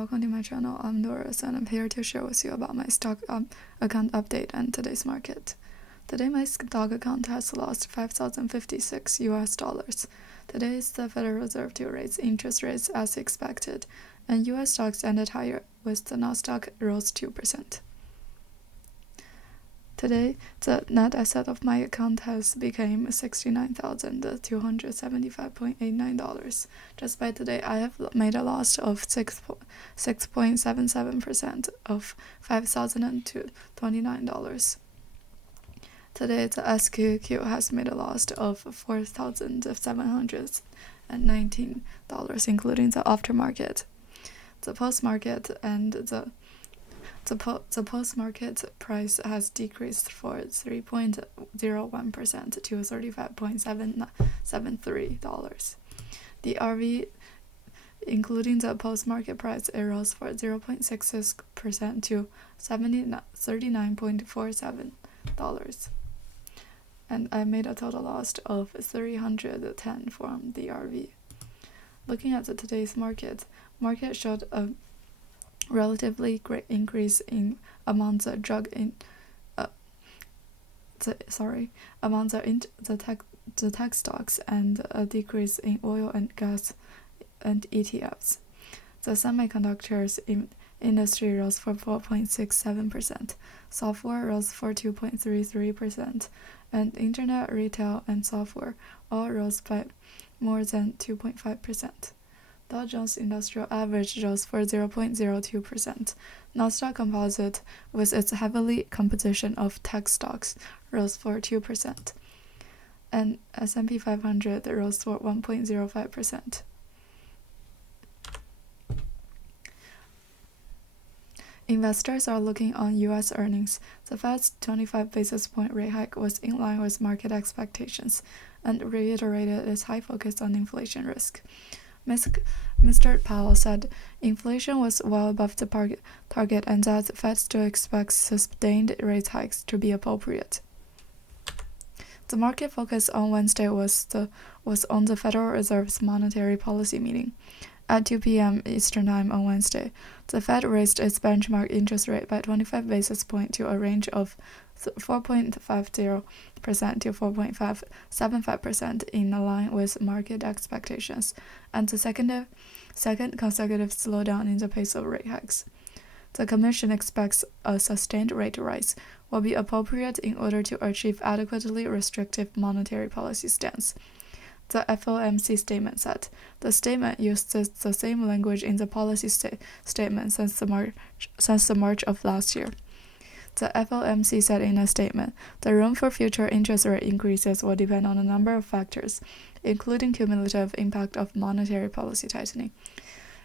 welcome to my channel. I'm Doris and I'm here to share with you about my stock account update and today's market. Today my stock account has lost $5,056. Today is the Federal Reserve to raise interest rates as expected, and US stocks ended higher with the Nasdaq rose 2%. Today, the net asset of my account has become $69,275.89. Just by today, I have made a loss of 6.77% of $5,029. Today, the SQQQ has made a loss of $4,719, including the aftermarket. The post-market and the post-market price has decreased for 3.01% to $35.73. The RV, including the post-market price, it rose for 0.66% to $39.47. And I made a total loss of $310 from the RV. Looking at today's market showed a relatively great increase among the tech stocks and a decrease in oil and gas and ETFs. The semiconductors industry rose for 4.67%, software rose for 2.33%, and internet, retail, and software all rose by more than 2.5%. Dow Jones Industrial Average rose for 0.02%. Nasdaq Composite, with its heavily composition of tech stocks, rose for 2%. And S&P 500 rose for 1.05%. Investors are looking on U.S. earnings. The Fed's 25 basis point rate hike was in line with market expectations and reiterated its high focus on inflation risk. Mr. Powell said inflation was well above the target and that the Fed still expects sustained rate hikes to be appropriate. The market focus on Wednesday was on the Federal Reserve's monetary policy meeting. At 2 p.m. Eastern Time on Wednesday, the Fed raised its benchmark interest rate by 25 basis points to a range of 4.50% to 4.75% in line with market expectations, and the second consecutive slowdown in the pace of rate hikes. The Commission expects a sustained rate rise will be appropriate in order to achieve adequately restrictive monetary policy stance. The FOMC statement said. The statement uses the same language in the policy statement since the March of last year. The FOMC said in a statement, the room for future interest rate increases will depend on a number of factors, including cumulative impact of monetary policy tightening.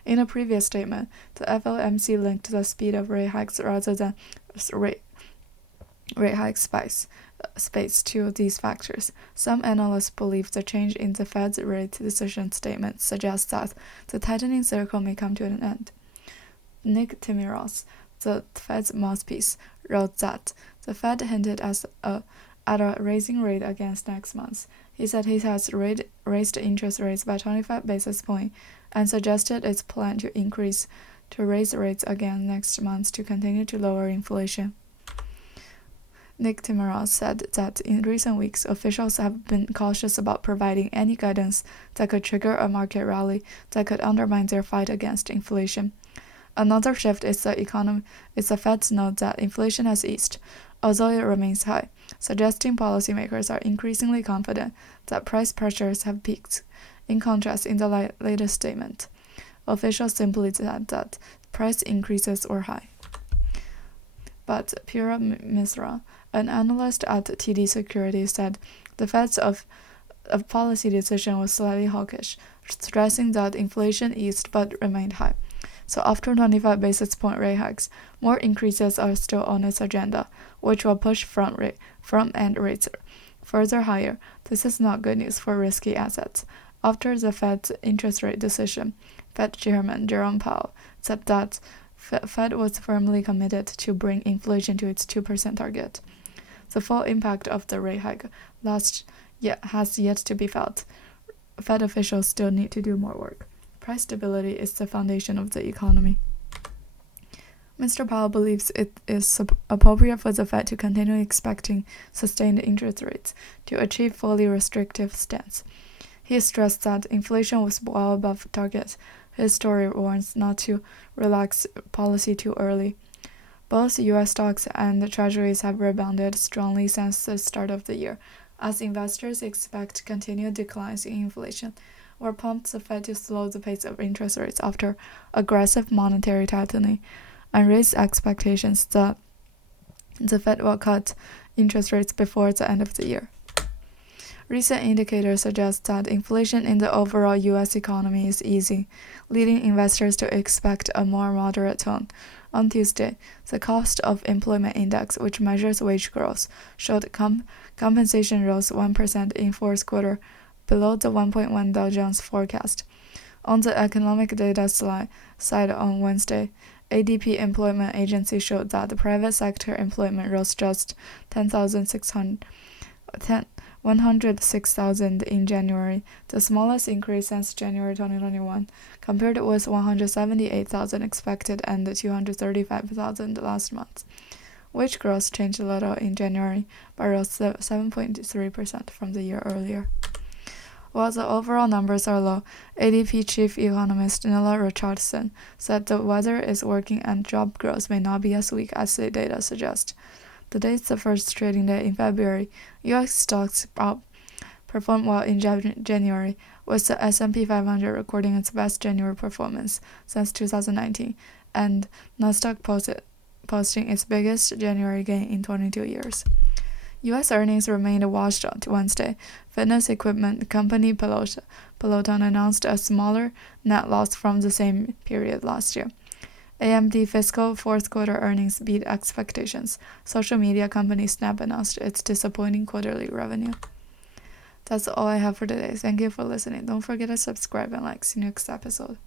In a previous statement, the FOMC linked the speed of rate hikes rather than rate hike space to these factors. Some analysts believe the change in the Fed's rate decision statement suggests that the tightening cycle may come to an end. Nick Timiraos, the Fed's mouthpiece, wrote that the Fed hinted at a raising rate again next month. He said he has raised interest rates by 25 basis points and suggested its plan to raise rates again next month to continue to lower inflation. Nick Timiraos said that in recent weeks, officials have been cautious about providing any guidance that could trigger a market rally that could undermine their fight against inflation. Another shift is the Fed's note that inflation has eased, although it remains high, suggesting policymakers are increasingly confident that price pressures have peaked. In contrast, in the latest statement, officials simply said that price increases were high. But Pura Misra, an analyst at TD Securities, said the Fed's policy decision was slightly hawkish, stressing that inflation eased but remained high. So after 25 basis point rate hikes, more increases are still on its agenda, which will push front-end rates further higher. This is not good news for risky assets. After the Fed's interest rate decision, Fed Chairman Jerome Powell said that Fed was firmly committed to bring inflation to its 2% target. The full impact of the rate hike has yet to be felt. Fed officials still need to do more work. Price stability is the foundation of the economy. Mr. Powell believes it is appropriate for the Fed to continue expecting sustained interest rates to achieve fully restrictive stance. He stressed that inflation was well above target. His story warns not to relax policy too early. Both U.S. stocks and treasuries have rebounded strongly since the start of the year, as investors expect continued declines in inflation, or prompt the Fed to slow the pace of interest rates after aggressive monetary tightening, and raise expectations that the Fed will cut interest rates before the end of the year. Recent indicators suggest that inflation in the overall U.S. economy is easing, leading investors to expect a more moderate tone. On Tuesday, the Cost of Employment Index, which measures wage growth, showed compensation rose 1% in fourth quarter, below the 1.1 Dow Jones forecast. On the economic data side on Wednesday, ADP Employment Agency showed that the private sector employment rose just 106,000 in January, the smallest increase since January 2021, compared with 178,000 expected and 235,000 last month. Wage growth changed little in January, but rose 7.3% from the year earlier. While the overall numbers are low, ADP chief economist Nila Richardson said the weather is working and job growth may not be as weak as the data suggest. Today's the first trading day in February. U.S. stocks performed well in January, with the S&P 500 recording its best January performance since 2019, and Nasdaq posting its biggest January gain in 22 years. U.S. earnings remained washed on Wednesday. Fitness equipment company Peloton announced a smaller net loss from the same period last year. AMD fiscal fourth quarter earnings beat expectations. Social media company Snap announced its disappointing quarterly revenue. That's all I have for today. Thank you for listening. Don't forget to subscribe and like. See you next episode.